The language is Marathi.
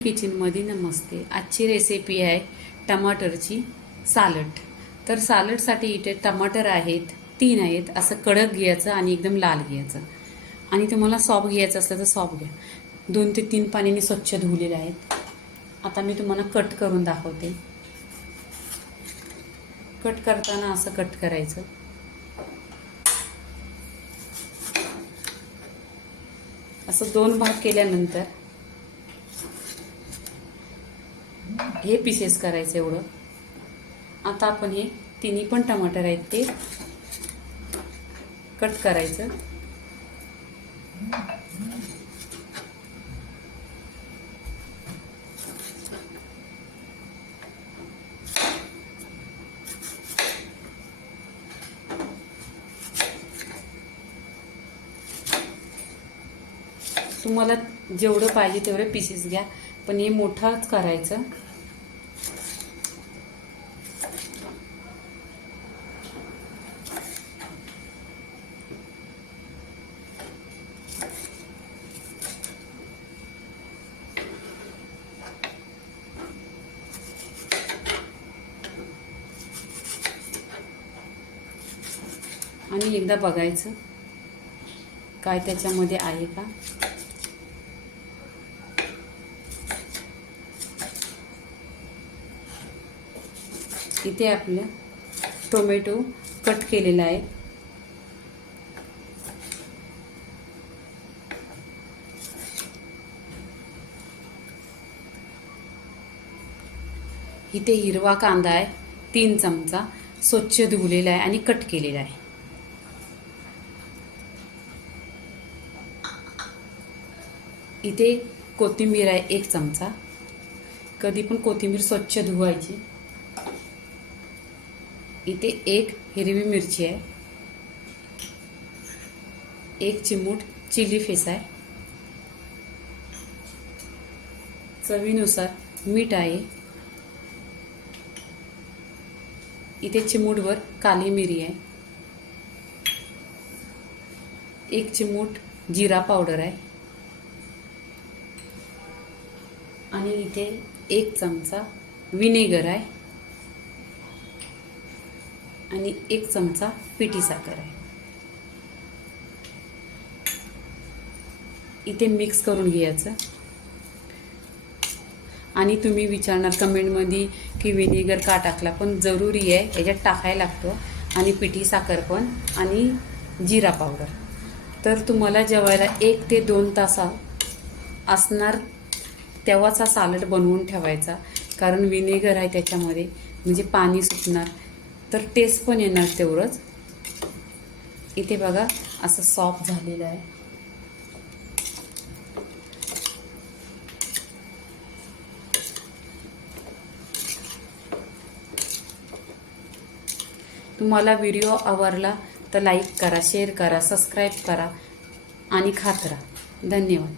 किचनमध्ये नमस्ते. आजची रेसिपी आहे टमाटरची सालट. तर सालडसाठी इथे टमाटर आहेत तीन आहेत असं कडक घ्यायचं आणि एकदम लाल घ्यायचं. आणि तुम्हाला सॉप घ्यायचं असलं तर सॉप घ्या. दोन ते तीन पाण्याने स्वच्छ धुवलेले आहेत. आता मी तुम्हाला कट करून दाखवते. कट करताना असं कट करायचं. असं दोन भाग केल्यानंतर हे पीसेस करायचं एवढं. आता आपण हे तिन्ही पण टमाटर आहेत ते कट करायचं. तुम्हाला जेवढं पाहिजे तेवढे पीसेस घ्या. पण हे मोठाच करायचं. आणि एकदा बघायचं काय त्याच्यामध्ये आहे का. इथे आपलं टोमॅटो कट केलेला आहे. इथे हिरवा कांदा आहे तीन चमचा स्वच्छ धुवलेला आहे आणि कट केलेला आहे. इथे कोथिंबीर आहे एक चमचा. कधी पण कोथिंबीर स्वच्छ धुवायची. इथे एक हिरवी मिरची आहे. एक चिमूट चिली फेस आहे. चवीनुसार मीठ आहे. इथे चिमूटवर काली मिरी आहे. एक चिमूट जिरा पावडर आहे. आणि इथे एक चमचा विनेगर आहे. आणि एक चमचा पिठी साखर आहे. इथे मिक्स करून घ्यायचं. आणि तुम्ही विचारणार कमेंटमध्ये की विनेगर का टाकला पण जरुरी आहे याच्यात टाकायला लागतो. आणि पिठी साखर पण आणि जिरा पावडर तर तुम्हाला जेवायला एक ते दोन तासा असणार तेव्हाच हा सालड बनवून ठेवायचा. कारण विनेगर आहे त्याच्यामध्ये म्हणजे पाणी सुटणार. तर टेस्ट पण येणार तेवढंच. इथे बघा असं सॉफ्ट झालेलं आहे. तुम्हाला व्हिडिओ आवडला तर लाईक करा शेअर करा सबस्क्राईब करा आणि खात राहा. धन्यवाद.